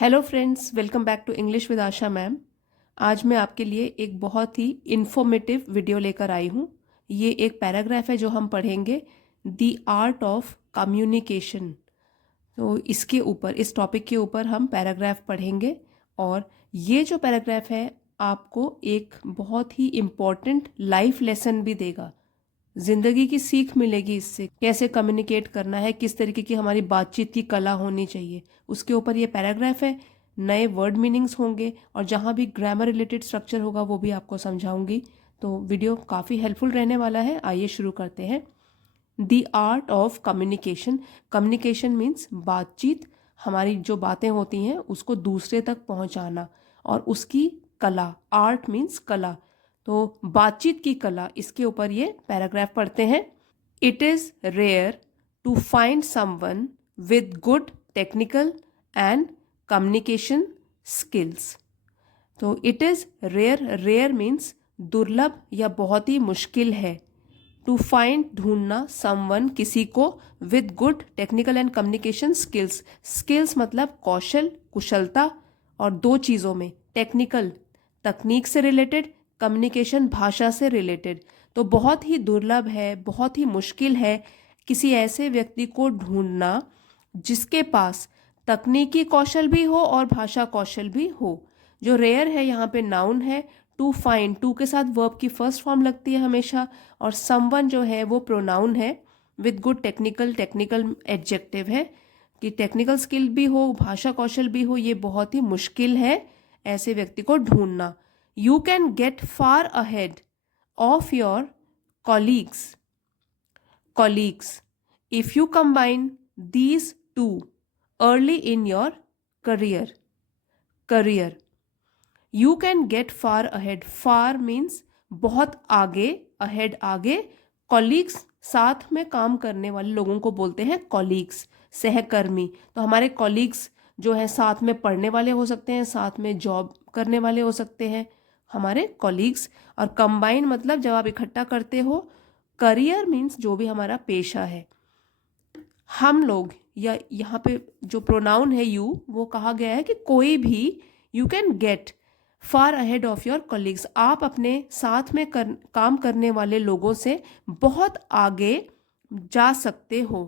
Hello friends, welcome back to English with Asha ma'am. आज मैं आपके लिए एक बहुत ही इन्फॉर्मेटिव वीडियो लेकर आई हूँ। ये एक पैराग्राफ है जो हम पढ़ेंगे, द आर्ट ऑफ कम्युनिकेशन। तो इसके ऊपर, इस टॉपिक के ऊपर हम पैराग्राफ पढ़ेंगे और ये जो पैराग्राफ है आपको एक बहुत ही इम्पॉर्टेंट लाइफ लेसन भी देगा। जिंदगी की सीख मिलेगी इससे, कैसे कम्युनिकेट करना है, किस तरीके की हमारी बातचीत की कला होनी चाहिए, उसके ऊपर ये पैराग्राफ है। नए वर्ड मीनिंग्स होंगे और जहाँ भी ग्रामर रिलेटेड स्ट्रक्चर होगा वो भी आपको समझाऊंगी। तो वीडियो काफ़ी हेल्पफुल रहने वाला है। आइए शुरू करते हैं। The art of communication. Communication means बातचीत, हमारी जो बातें होती हैं उसको दूसरे तक पहुंचाना, और उसकी कला, आर्ट मीन्स कला। तो बातचीत की कला, इसके ऊपर ये पैराग्राफ पढ़ते हैं। It is rare to find someone with good technical and communication skills. तो it is rare, rare means दुर्लभ या बहुत ही मुश्किल है। टू फाइंड, ढूंढना, समवन, किसी को, with good technical and communication skills. Skills मतलब कौशल, कुशलता, और दो चीज़ों में, टेक्निकल तकनीक से रिलेटेड, कम्युनिकेशन भाषा से रिलेटेड। तो बहुत ही दुर्लभ है, बहुत ही मुश्किल है किसी ऐसे व्यक्ति को ढूंढना जिसके पास तकनीकी कौशल भी हो और भाषा कौशल भी हो। जो रेयर है यहाँ पे नाउन है। टू फाइंड, टू के साथ वर्ब की फर्स्ट फॉर्म लगती है हमेशा, और समवन जो है वो प्रोनाउन है। With good technical, technical adjective है कि टेक्निकल स्किल भी हो, भाषा कौशल भी हो। ये बहुत ही मुश्किल है ऐसे व्यक्ति को ढूंढना। You can get far ahead of your colleagues colleagues if you combine these two early in your career. You can get far ahead. far means बहुत आगे, ahead आगे, colleagues साथ में काम करने वाले लोगों को बोलते हैं colleagues, सहकर्मी। तो हमारे colleagues जो है साथ में पढ़ने वाले हो सकते हैं, साथ में जॉब करने वाले हो सकते हैं, हमारे colleagues। और कंबाइन मतलब जब आप इकट्ठा करते हो। करियर मीन्स जो भी हमारा पेशा है। हम लोग, या यहाँ पे जो प्रोनाउन है यू, वो कहा गया है कि कोई भी, you can get far ahead of your colleagues. आप अपने साथ में काम करने वाले लोगों से बहुत आगे जा सकते हो।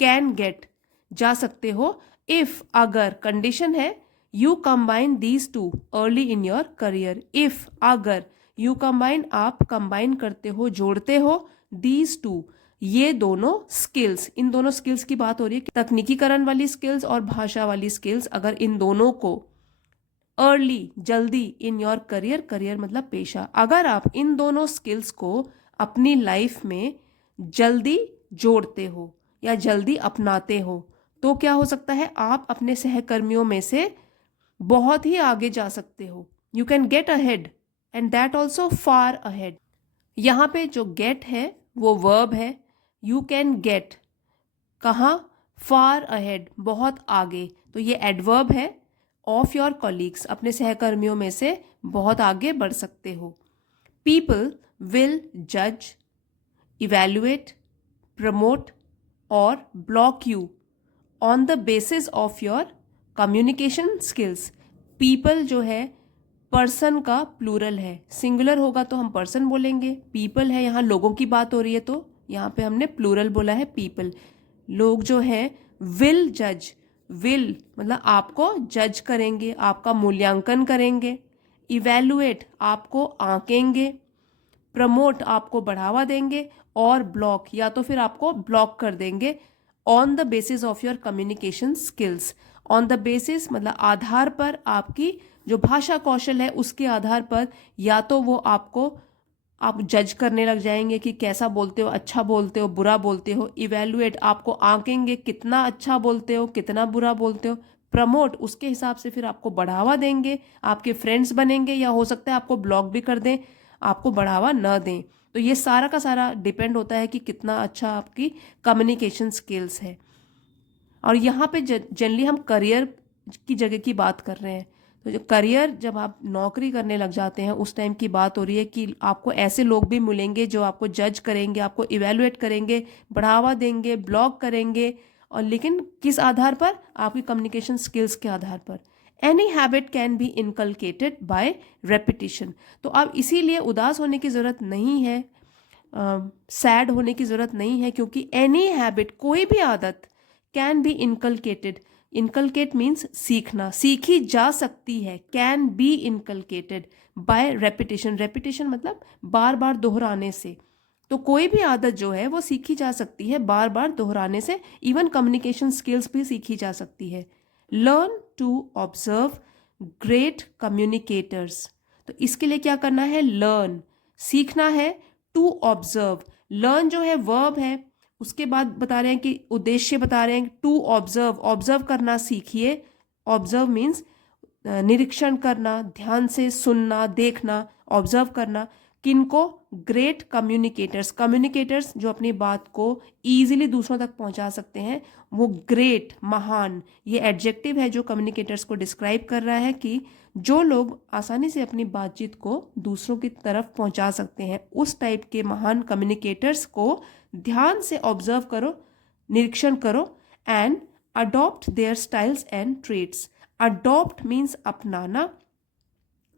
कैन गेट, जा सकते हो। इफ, अगर, कंडीशन है, you combine these too early in your career. If, अगर, यू कंबाइन, आप कंबाइन करते हो, जोड़ते हो, दीज टू, ये दोनों स्किल्स। इन दोनों स्किल्स की बात हो रही है, तकनीकीकरण वाली स्किल्स और भाषा वाली स्किल्स। अगर इन दोनों को अर्ली, जल्दी, इन योर करियर, करियर मतलब पेशा, अगर आप इन दोनों स्किल्स को अपनी लाइफ में जल्दी जोड़ते हो या जल्दी अपनाते हो, तो क्या हो सकता है, आप अपने सहकर्मियों में से बहुत ही आगे जा सकते हो। You can get ahead and that also far ahead. यहाँ पे जो गेट है वो वर्ब है। यू कैन गेट, कहाँ, फार अहेड, बहुत आगे, तो ये एडवर्ब है। ऑफ योर कॉलीग्स, अपने सहकर्मियों में से बहुत आगे बढ़ सकते हो। पीपल विल जज, इवेल्युएट, प्रमोट और block you on the basis of your communication skills. People जो है पर्सन का प्लूरल है, सिंगुलर होगा तो हम पर्सन बोलेंगे। पीपल है, यहाँ लोगों की बात हो रही है तो यहाँ पे हमने प्लूरल बोला है, पीपल। लोग जो है विल जज, विल मतलब आपको जज करेंगे, आपका मूल्यांकन करेंगे। इवेलुएट, आपको आंकेंगे। प्रमोट, आपको बढ़ावा देंगे। और ब्लॉक, या तो फिर आपको ब्लॉक कर देंगे। On the basis of your communication skills. On the basis मतलब आधार पर, आपकी जो भाषा कौशल है उसके आधार पर, या तो वो आपको, आप जज करने लग जाएंगे कि कैसा बोलते हो, अच्छा बोलते हो, बुरा बोलते हो। इवेलुएट, आपको आंकेंगे, कितना अच्छा बोलते हो, कितना बुरा बोलते हो। प्रमोट, उसके हिसाब से फिर आपको बढ़ावा देंगे, आपके फ्रेंड्स बनेंगे, या हो सकता है आपको ब्लॉक भी कर दें, आपको बढ़ावा न दें। तो ये सारा का सारा डिपेंड होता है कि कितना अच्छा आपकी कम्युनिकेशन स्किल्स है। और यहाँ पे जनरली हम करियर की जगह की बात कर रहे हैं। तो जो करियर, जब आप नौकरी करने लग जाते हैं उस टाइम की बात हो रही है कि आपको ऐसे लोग भी मिलेंगे जो आपको जज करेंगे, आपको इवेलुएट करेंगे, बढ़ावा देंगे, ब्लॉक करेंगे। और लेकिन किस आधार पर, आपकी कम्युनिकेशन स्किल्स के आधार पर। Any habit can be inculcated by repetition. तो अब इसीलिए उदास होने की ज़रूरत नहीं है, सैड होने की ज़रूरत नहीं है, क्योंकि एनी हैबिट, कोई भी आदत, can be inculcated. Inculcate means सीखना, सीखी जा सकती है, can be inculcated by repetition. Repetition मतलब बार बार दोहराने से। तो कोई भी आदत जो है वो सीखी जा सकती है बार बार दोहराने से। इवन कम्युनिकेशन स्किल्स भी सीखी जा सकती है। Learn to observe great communicators. तो इसके लिए क्या करना है? लर्न, सीखना है। टू ऑब्जर्व, लर्न जो है वर्ब है, उसके बाद बता रहे हैं कि उद्देश्य बता रहे हैं। टू ऑब्जर्व, ऑब्जर्व करना सीखिए। ऑब्जर्व मीन्स निरीक्षण करना, ध्यान से सुनना, देखना, ऑब्जर्व करना। किनको? Great communicators. कम्युनिकेटर्स जो अपनी बात को ईजिली दूसरों तक पहुंचा सकते हैं, वो ग्रेट, महान, ये एडजेक्टिव है जो कम्युनिकेटर्स को डिस्क्राइब कर रहा है कि जो लोग आसानी से अपनी बातचीत को दूसरों की तरफ पहुंचा सकते हैं, उस टाइप के महान कम्युनिकेटर्स को ध्यान से ऑब्जर्व करो, निरीक्षण करो। And adopt their styles and traits. Adopt means अपनाना,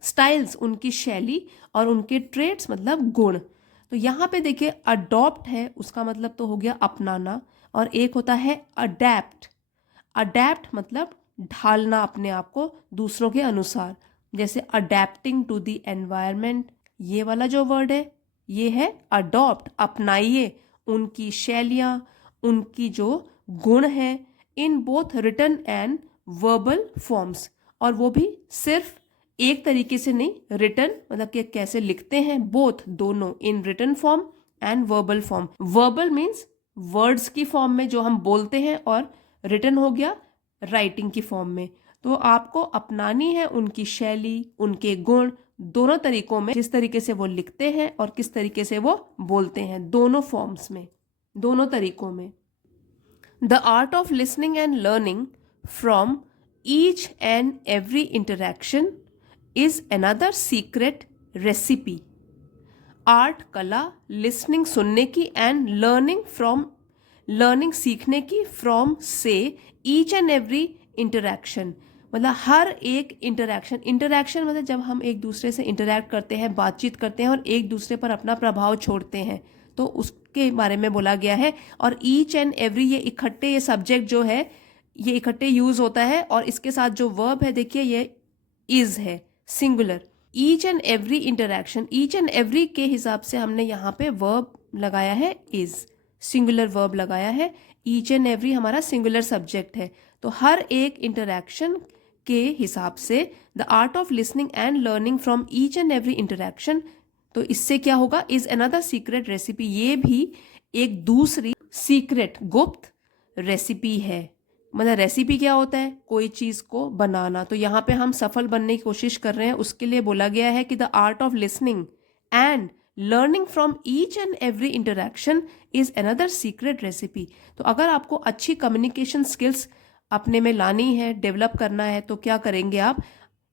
स्टाइल्स उनकी शैली, और उनके ट्रेट्स मतलब गुण। तो यहाँ पे देखिए अडॉप्ट है, उसका मतलब तो हो गया अपनाना, और एक होता है अडेप्ट। अडेप्ट मतलब ढालना अपने आप को दूसरों के अनुसार, जैसे अडेप्टिंग टू द एनवायरनमेंट। ये वाला जो वर्ड है ये है अडॉप्ट, अपनाइए उनकी शैलियाँ, उनकी जो गुण हैं, in both written and verbal forms. और वो भी सिर्फ एक तरीके से नहीं, रिटन मतलब कि कैसे लिखते हैं, बोथ, दोनों, in written form and verbal form. Verbal means words की फॉर्म में जो हम बोलते हैं, और रिटन हो गया राइटिंग की फॉर्म में। तो आपको अपनानी है उनकी शैली, उनके गुण, दोनों तरीकों में, जिस तरीके से वो लिखते हैं और किस तरीके से वो बोलते हैं, दोनों फॉर्म्स में, दोनों तरीकों में। The art of listening and learning from each and every interaction is another secret recipe. Art, कला, लिसनिंग सुनने की, एंड लर्निंग फ्रॉम, लर्निंग सीखने की, फ्रॉम से, ईच एंड एवरी इंटरैक्शन मतलब हर एक इंटरैक्शन। इंटरैक्शन मतलब जब हम एक दूसरे से इंटरैक्ट करते हैं, बातचीत करते हैं और एक दूसरे पर अपना प्रभाव छोड़ते हैं, तो उसके बारे में बोला गया है। और ईच एंड एवरी, ये इकट्ठे, ये सब्जेक्ट जो है ये इकट्ठे यूज होता है, और इसके साथ जो वर्ब है देखिए ये इज है, singular. Each and every interaction, each and every के हिसाब से हमने यहाँ पे वर्ब लगाया है इज, सिंगुलर वर्ब लगाया है। ईच एंड एवरी हमारा सिंगुलर सब्जेक्ट है। तो हर एक इंटरैक्शन के हिसाब से the art of listening and learning from each and every interaction, तो इससे क्या होगा? इज अनदर सीक्रेट रेसिपी, ये भी एक दूसरी सीक्रेट, गुप्त रेसिपी है। मतलब रेसिपी क्या होता है? कोई चीज़ को बनाना। तो यहाँ पे हम सफल बनने की कोशिश कर रहे हैं, उसके लिए बोला गया है कि the art of listening and learning from each and every interaction is another secret recipe. तो अगर आपको अच्छी कम्युनिकेशन स्किल्स अपने में लानी है, डेवलप करना है, तो क्या करेंगे आप?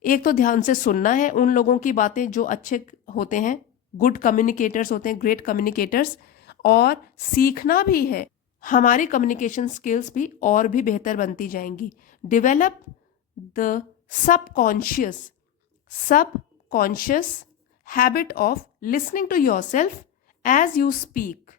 एक तो ध्यान से सुनना है उन लोगों की बातें जो अच्छे होते हैं, गुड कम्युनिकेटर्स होते हैं, ग्रेट कम्युनिकेटर्स, और सीखना भी है। हमारी कम्युनिकेशन स्किल्स भी और भी बेहतर बनती जाएंगी। Develop the subconscious habit of listening to yourself as you speak.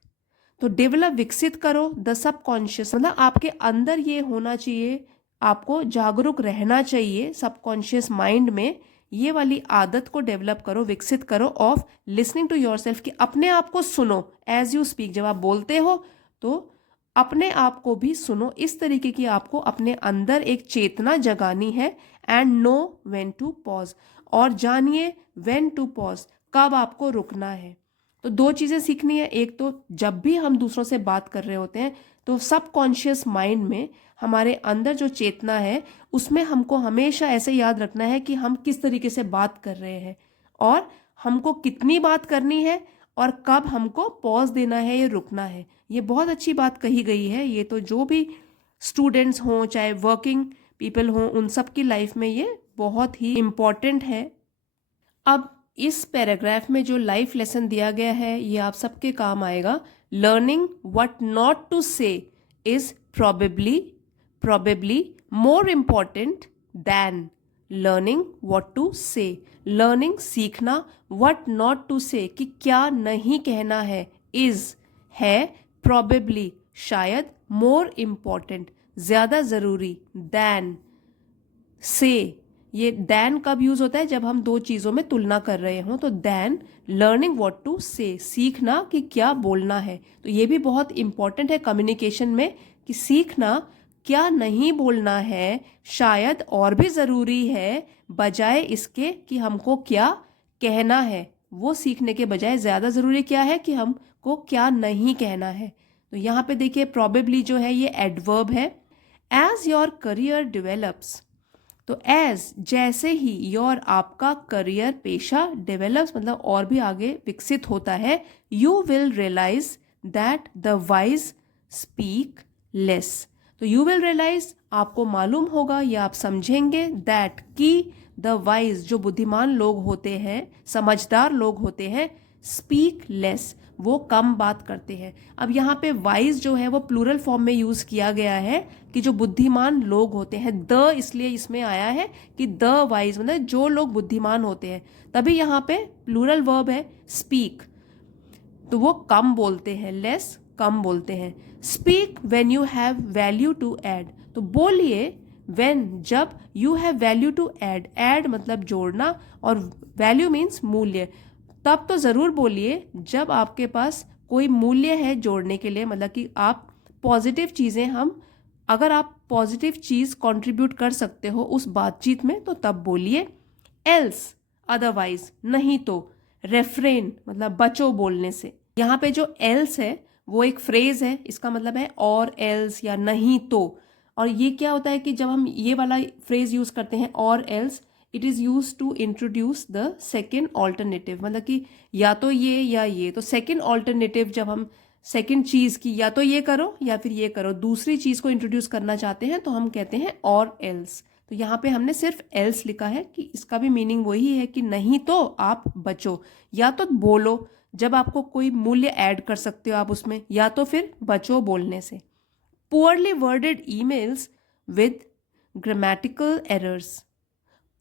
तो डेवलप, विकसित करो, द सबकॉन्शियस मतलब आपके अंदर ये होना चाहिए, आपको जागरूक रहना चाहिए सबकॉन्शियस माइंड में, ये वाली आदत को डेवलप करो, विकसित करो, ऑफ लिसनिंग टू योरसेल्फ, कि अपने आप को सुनो एज यू स्पीक। जब आप बोलते हो तो अपने आप को भी सुनो, इस तरीके की आपको अपने अंदर एक चेतना जगानी है। And know when to pause, और जानिए व्हेन टू पॉज, कब आपको रुकना है। तो दो चीज़ें सीखनी है। एक तो जब भी हम दूसरों से बात कर रहे होते हैं, तो सबकॉन्शियस माइंड में हमारे अंदर जो चेतना है, उसमें हमको हमेशा ऐसे याद रखना है कि हम किस तरीके से बात कर रहे हैं, और हमको कितनी बात करनी है, और कब हमको पॉज देना है या रुकना है। ये बहुत अच्छी बात कही गई है। ये तो जो भी स्टूडेंट्स हों, चाहे वर्किंग पीपल हों, उन सब की लाइफ में ये बहुत ही इम्पॉर्टेंट है। अब इस पैराग्राफ में जो लाइफ लेसन दिया गया है ये आप सबके काम आएगा। Learning what not to say is probably more important than learning what to say, learning सीखना, व्हाट नॉट टू से कि क्या नहीं कहना है, इज है, प्रॉबेबली शायद, मोर इम्पॉर्टेंट ज़्यादा ज़रूरी, दैन से, ये दैन कब यूज़ होता है जब हम दो चीज़ों में तुलना कर रहे हों, तो दैन लर्निंग व्हाट टू से, सीखना कि क्या बोलना है। तो ये भी बहुत इम्पॉर्टेंट है कम्युनिकेशन में कि सीखना क्या नहीं बोलना है शायद और भी ज़रूरी है, बजाय इसके कि हमको क्या कहना है। वो सीखने के बजाय ज़्यादा ज़रूरी क्या है कि हमको क्या नहीं कहना है। तो यहाँ पे देखिए प्रॉबेबली जो है ये एडवर्ब है। एज योर करियर डिवेलप्स, तो एज जैसे ही, योर आपका करियर पेशा, डेवलप्स मतलब और भी आगे विकसित होता है, you will realise that the wise speak less, तो यू विल रियलाइज आपको मालूम होगा या आप समझेंगे, दैट कि द वाइज जो बुद्धिमान लोग होते हैं, समझदार लोग होते हैं, स्पीक लेस वो कम बात करते हैं। अब यहाँ पे वाइज जो है वो प्लूरल फॉर्म में यूज किया गया है कि जो बुद्धिमान लोग होते हैं, द इसलिए इसमें आया है कि द वाइज मतलब जो लोग बुद्धिमान होते हैं, तभी यहाँ पे प्लूरल वर्ब है स्पीक, तो वो कम बोलते हैं, लेस कम बोलते हैं। Speak when you have value to add, तो बोलिए व्हेन जब, you have value to add, add मतलब जोड़ना और वैल्यू मीन्स मूल्य, तब तो ज़रूर बोलिए जब आपके पास कोई मूल्य है जोड़ने के लिए, मतलब कि आप पॉजिटिव चीज़ें, हम अगर आप पॉजिटिव चीज़ कंट्रीब्यूट कर सकते हो उस बातचीत में तो तब बोलिए। एल्स अदरवाइज नहीं तो, रेफ्रेन मतलब बचो बोलने से। यहाँ पे जो एल्स है वो एक फ्रेज है, इसका मतलब है और एल्स या नहीं तो, और ये क्या होता है कि जब हम ये वाला फ्रेज यूज करते हैं और else, it is use to introduce the second alternative, मतलब कि या तो ये या ये, तो सेकेंड ऑल्टरनेटिव जब हम सेकेंड चीज़ की या तो ये करो या फिर ये करो, दूसरी चीज़ को इंट्रोड्यूस करना चाहते हैं तो हम कहते हैं और एल्स। तो यहाँ पे हमने सिर्फ एल्स लिखा है कि इसका भी मीनिंग वही है कि नहीं तो आप बचो, या तो बोलो जब आपको कोई मूल्य ऐड कर सकते हो आप उसमें, या तो फिर बचो बोलने से। Poorly worded emails with grammatical errors,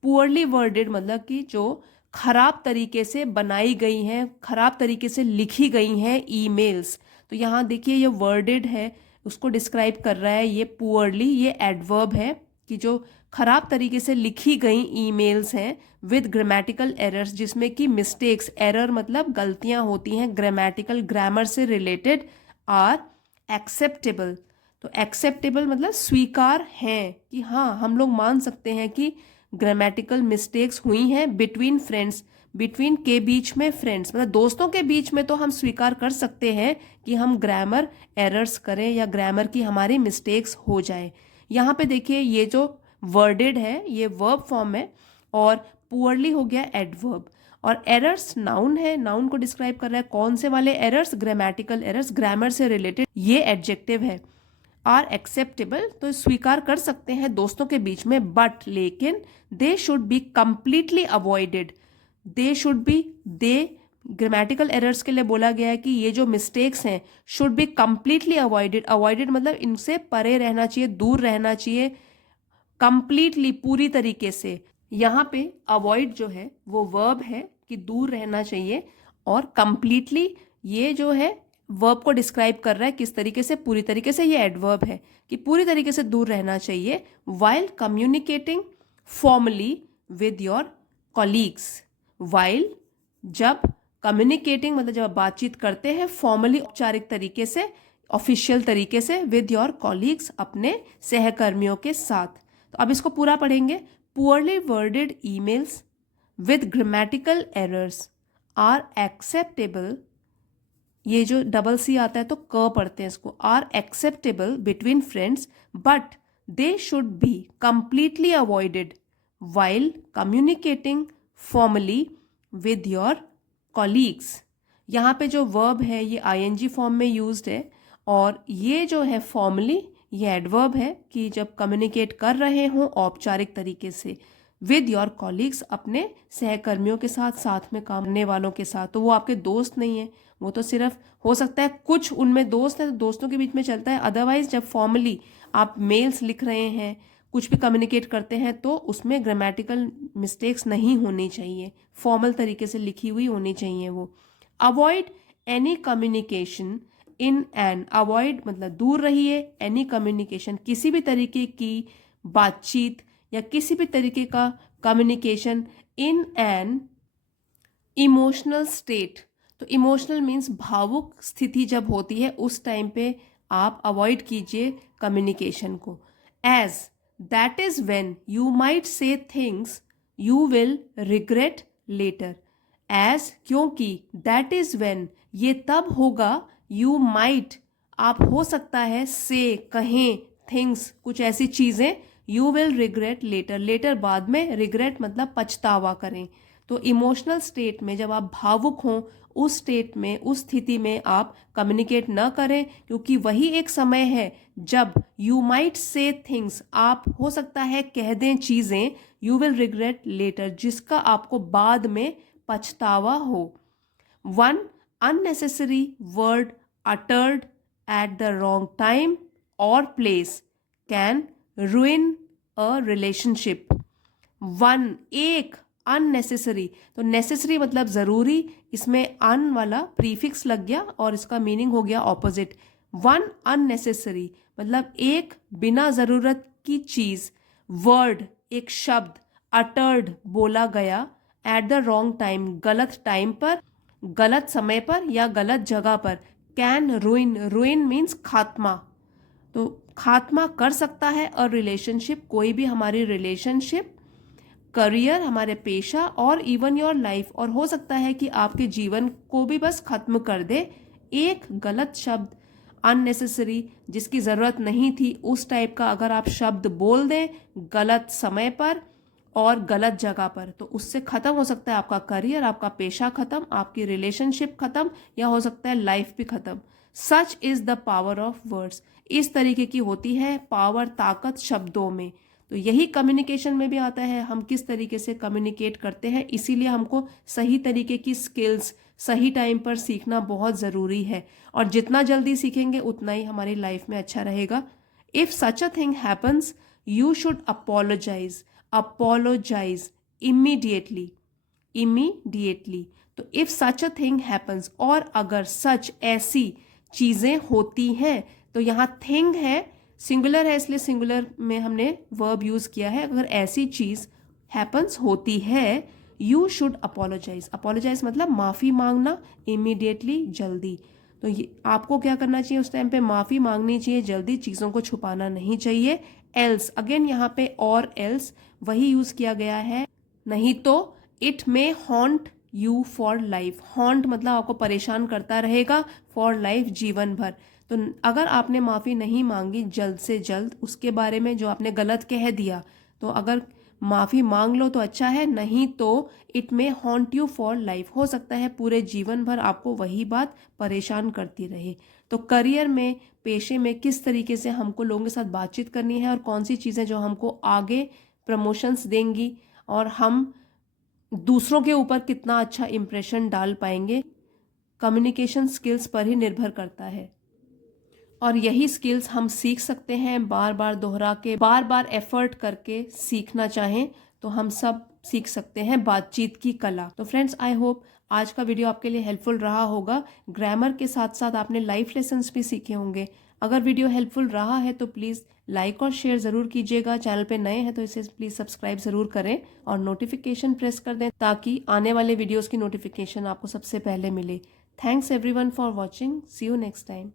poorly worded मतलब कि जो खराब तरीके से बनाई गई हैं, खराब तरीके से लिखी गई हैं ईमेल्स, तो यहाँ देखिए ये वर्डेड है, उसको डिस्क्राइब कर रहा है, ये पुअरली ये एडवर्ब है कि जो खराब तरीके से लिखी गई ईमेल्स हैं, विद ग्रामेटिकल एरर्स जिसमें कि मिस्टेक्स, एरर मतलब गलतियाँ होती हैं, ग्रामेटिकल ग्रामर से रिलेटेड, आर एक्सेप्टेबल, तो एक्सेप्टेबल मतलब स्वीकार हैं कि हाँ हम लोग मान सकते हैं कि ग्रामेटिकल मिस्टेक्स हुई हैं बिटवीन फ्रेंड्स, बिटवीन के बीच में, फ्रेंड्स मतलब दोस्तों के बीच में तो हम स्वीकार कर सकते हैं कि हम ग्रामर एरर्स करें या ग्रामर की हमारी मिस्टेक्स हो जाए। यहाँ पे देखिए ये जो वर्डेड है ये वर्ब फॉर्म है और पुअरली हो गया एडवर्ब, और एरर्स नाउन है, नाउन को डिस्क्राइब कर रहा है, कौन से वाले एरर्स, ग्रामेटिकल एरर्स, ग्रामर से रिलेटेड, ये एडजेक्टिव है। आर एक्सेप्टेबल तो स्वीकार कर सकते हैं दोस्तों के बीच में, बट लेकिन दे should be completely avoided, they should B, they grammatical errors के लिए बोला गया है कि ये जो मिस्टेक्स हैं should be completely avoided, avoided मतलब इनसे परे रहना चाहिए, दूर रहना चाहिए, कंप्लीटली पूरी तरीके से। यहाँ पे अवॉइड जो है वो वर्ब है कि दूर रहना चाहिए, और कंप्लीटली ये जो है वर्ब को डिस्क्राइब कर रहा है किस तरीके से, पूरी तरीके से, ये एडवर्ब है कि पूरी तरीके से दूर रहना चाहिए। While communicating formally with your colleagues, while जब कम्युनिकेटिंग मतलब जब बातचीत करते हैं, फॉर्मली औपचारिक तरीके से, ऑफिशियल तरीके से, विद योर कॉलीग्स अपने सहकर्मियों के साथ। तो अब इसको पूरा पढ़ेंगे। Poorly worded emails with grammatical errors are acceptable, ये जो डबल सी आता है तो क पढ़ते हैं इसको, are acceptable between friends but they should be completely avoided while communicating formally with your colleagues. यहाँ पे जो वर्ब है ये आईएनजी फॉर्म में यूज्ड है, और ये जो है फॉर्मली ये एडवर्ब है कि जब कम्युनिकेट कर रहे हों औपचारिक तरीके से, विद योर कॉलीग्स अपने सहकर्मियों के साथ, साथ में काम करने वालों के साथ, तो वो आपके दोस्त नहीं है, वो तो सिर्फ हो सकता है कुछ उनमें दोस्त है तो दोस्तों के बीच में चलता है, अदरवाइज जब फॉर्मली आप मेल्स लिख रहे हैं, कुछ भी कम्युनिकेट करते हैं तो उसमें ग्रामेटिकल मिस्टेक्स नहीं होनी चाहिए, फॉर्मल तरीके से लिखी हुई होनी चाहिए वो। Avoid any communication in an, avoid मतलब दूर रहिए, एनी कम्युनिकेशन किसी भी तरीके की बातचीत या किसी भी तरीके का communication in an emotional state. तो इमोशनल मीन्स भावुक स्थिति जब होती है उस टाइम पे आप अवॉइड कीजिए कम्युनिकेशन को। As that is when you might say things you will regret later. As क्योंकि, दैट इज व्हेन ये तब होगा, यू माइट आप हो सकता है, से कहें, थिंग्स कुछ ऐसी चीजें, you will regret later, later बाद में, रिग्रेट मतलब पछतावा करें। तो इमोशनल स्टेट में जब आप भावुक हों उस स्टेट में, उस स्थिति में आप कम्युनिकेट न करें, क्योंकि वही एक समय है जब यू माइट से थिंग्स, आप हो सकता है कह दें चीजें, यू विल रिग्रेट लेटर जिसका आपको बाद में पछतावा हो। One unnecessary word uttered at the wrong time और place can ruin a relationship. One एक अननेसेसरी, तो नेसेसरी मतलब जरूरी, इसमें अन वाला प्रीफिक्स लग गया और इसका मीनिंग हो गया ऑपोजिट। वन अननेसेसरी मतलब एक बिना जरूरत की चीज, वर्ड एक शब्द, अटर्ड बोला गया, एट द रॉन्ग टाइम गलत टाइम पर, गलत समय पर या गलत जगह पर, कैन ruin, ruin मीन्स खात्मा, तो खात्मा कर सकता है। और रिलेशनशिप, कोई भी हमारी रिलेशनशिप, करियर, हमारे पेशा और इवन योर लाइफ, और हो सकता है कि आपके जीवन को भी बस खत्म कर दे एक गलत शब्द, अननेसेसरी, जिसकी ज़रूरत नहीं थी उस टाइप का अगर आप शब्द बोल दें गलत समय पर और गलत जगह पर, तो उससे ख़त्म हो सकता है आपका करियर, आपका पेशा ख़त्म, आपकी रिलेशनशिप ख़त्म, या हो सकता है लाइफ भी ख़त्म। Such is the power of words, इस तरीके की होती है पावर, ताकत शब्दों में। तो यही कम्युनिकेशन में भी आता है, हम किस तरीके से कम्युनिकेट करते हैं, इसीलिए हमको सही तरीके की स्किल्स सही टाइम पर सीखना बहुत ज़रूरी है, और जितना जल्दी सीखेंगे उतना ही हमारी लाइफ में अच्छा रहेगा। If such a thing happens you should apologize, apologize immediately, immediately. तो if such a thing happens, और अगर सच ऐसी चीज़ें होती हैं, तो यहाँ थिंग है, सिंगुलर है इसलिए सिंगुलर में हमने वर्ब यूज़ किया है। अगर ऐसी चीज़ हैपन्स होती है, यू शुड अपोलोजाइज, अपोलोजाइज मतलब माफ़ी मांगना, इमीडिएटली जल्दी। तो ये आपको क्या करना चाहिए उस टाइम पे, माफ़ी मांगनी चाहिए जल्दी, चीज़ों को छुपाना नहीं चाहिए। एल्स, अगेन यहाँ पे और एल्स वही यूज़ किया गया है, नहीं तो it may haunt you for life, haunt मतलब आपको परेशान करता रहेगा, फॉर लाइफ जीवन भर। तो अगर आपने माफ़ी नहीं मांगी जल्द से जल्द उसके बारे में जो आपने गलत कह दिया, तो अगर माफ़ी मांग लो तो अच्छा है, नहीं तो it may haunt you for life, हो सकता है पूरे जीवन भर आपको वही बात परेशान करती रहे। तो करियर में, पेशे में किस तरीके से हमको लोगों के साथ बातचीत करनी है और कौन सी चीज़ें जो हमको आगे प्रमोशंस देंगी और हम दूसरों के ऊपर कितना अच्छा इम्प्रेशन डाल पाएंगे, कम्युनिकेशन स्किल्स पर ही निर्भर करता है। और यही स्किल्स हम सीख सकते हैं बार बार दोहरा के, बार बार एफर्ट करके सीखना चाहें तो हम सब सीख सकते हैं बातचीत की कला। तो फ्रेंड्स, आई होप आज का वीडियो आपके लिए हेल्पफुल रहा होगा। ग्रामर के साथ साथ आपने लाइफ लेसन्स भी सीखे होंगे। अगर वीडियो हेल्पफुल रहा है तो प्लीज़ लाइक और शेयर ज़रूर कीजिएगा। चैनल पे नए हैं तो इसे प्लीज़ सब्सक्राइब ज़रूर करें और नोटिफिकेशन प्रेस कर दें ताकि आने वाले वीडियोज़ की नोटिफिकेशन आपको सबसे पहले मिले। Thanks everyone for watching, see you next time.